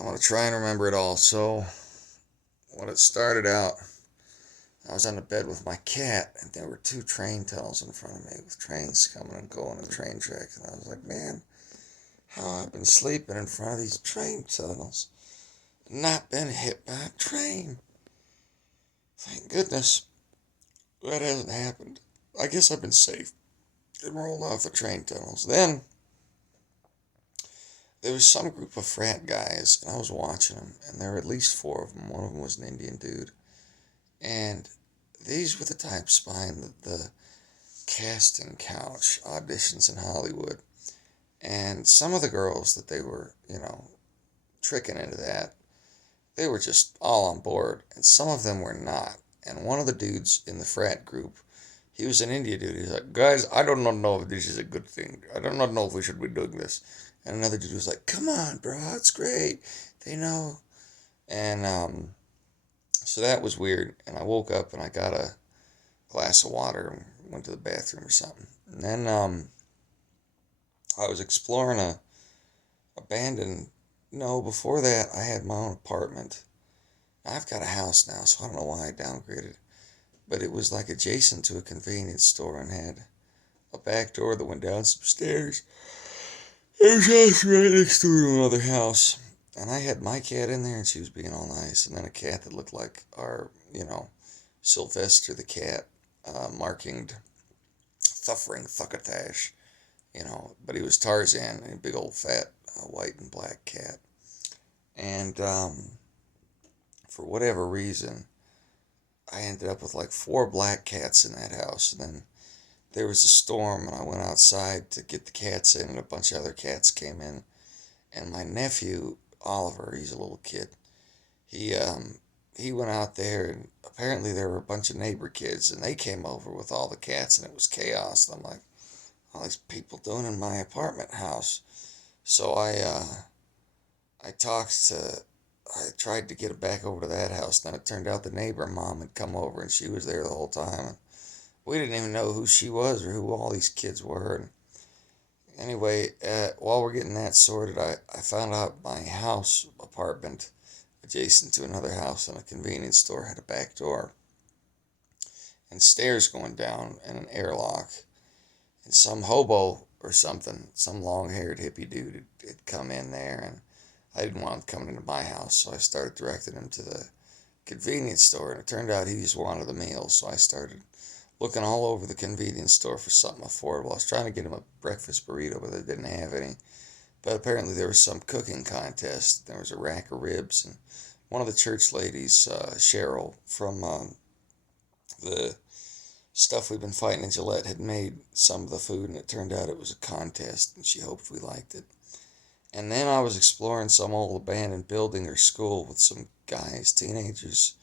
I'm going to try and remember it all. So, when it started out, I was on the bed with my cat, and there were two train tunnels in front of me with trains coming and going in the train tracks. And I was like, man, how I've been sleeping in front of these train tunnels and not been hit by a train. Thank goodness that hasn't happened. I guess I've been safe and rolled off the train tunnels. Then there was some group of frat guys, and I was watching them, and there were at least four of them. One of them was an Indian dude. And these were the types behind the casting couch auditions in Hollywood. And some of the girls that they were, tricking into that, they were just all on board. And some of them were not. And one of the dudes in the frat group, he was an Indian dude. He's like, guys, I do not know if this is a good thing. I do not know if we should be doing this. And another dude was like, come on, bro, it's great. They know. And so that was weird. And I woke up and I got a glass of water and went to the bathroom or something. And then I was exploring a abandoned. No, before that, I had my own apartment. I've got a house now, so I don't know why I downgraded. But it was like adjacent to a convenience store and had a back door that went down some stairs. It was just right next door to another house. And I had my cat in there and she was being all nice. And then a cat that looked like our, Sylvester the cat, markinged Thuffering Thuckatash, but he was Tarzan, a big old fat white and black cat. And for whatever reason, I ended up with like four black cats in that house. And then there was a storm, and I went outside to get the cats in, and a bunch of other cats came in. And my nephew, Oliver, he's a little kid, he he went out there, and apparently there were a bunch of neighbor kids, and they came over with all the cats, and it was chaos. And I'm like, all these people doing in my apartment house. So I talked to I tried to get it back over to that house. Then it turned out the neighbor mom had come over and she was there the whole time. And we didn't even know who she was or who all these kids were. And anyway, while we're getting that sorted, I found out my house apartment adjacent to another house and a convenience store had a back door and stairs going down and an airlock. And some hobo or something, some long haired hippie dude had come in there, and I didn't want him coming into my house, so I started directing him to the convenience store, and it turned out he just wanted a meal, so I started looking all over the convenience store for something affordable. I was trying to get him a breakfast burrito, but they didn't have any. But apparently there was some cooking contest. There was a rack of ribs, and one of the church ladies, Cheryl, from the stuff we've been fighting in Gillette, had made some of the food, and it turned out it was a contest, and she hoped we liked it. And then I was exploring some old abandoned building or school with some guys, teenagers.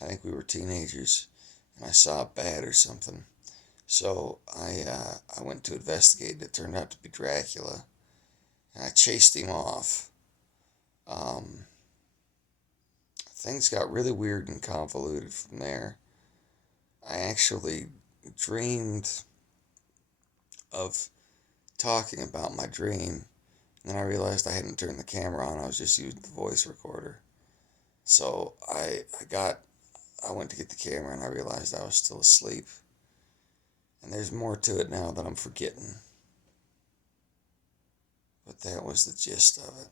I think we were teenagers, and I saw a bat or something. So I went to investigate, and it turned out to be Dracula, and I chased him off. Um, Things got really weird and convoluted from there. I actually dreamed of talking about my dream. And then I realized I hadn't turned the camera on. I was just using the voice recorder. So I went to get the camera and I realized I was still asleep. And there's more to it now that I'm forgetting. But that was the gist of it.